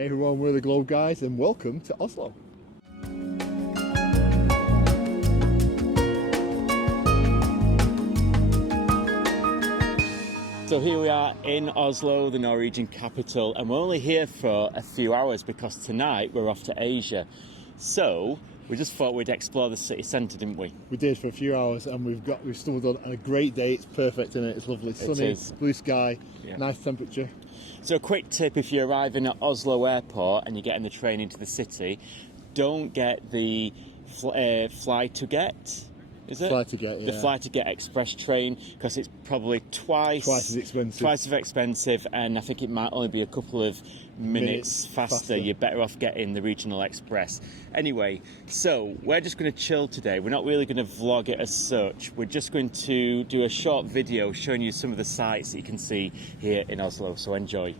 Hey everyone, we're the Globe Guys and welcome to Oslo. So here we are in Oslo, the Norwegian capital, and we're only here for a few hours because tonight we're off to Asia. So we just thought we'd explore the city centre, didn't we? We did for a few hours and we've stumbled on a great day. It's perfect, isn't it? It's lovely, sunny, blue sky, nice temperature. So a quick tip, if you're arriving at Oslo Airport and you're getting the train into the city, don't get the fly to get. Is it? Fly to get, yeah. The Fly to Get express train, because it's probably twice as expensive, and I think it might only be a couple of minutes faster. You're better off getting the regional express. Anyway, so we're just going to chill today. We're not really going to vlog it as such. We're just going to do a short video showing you some of the sights that you can see here in Oslo, so enjoy.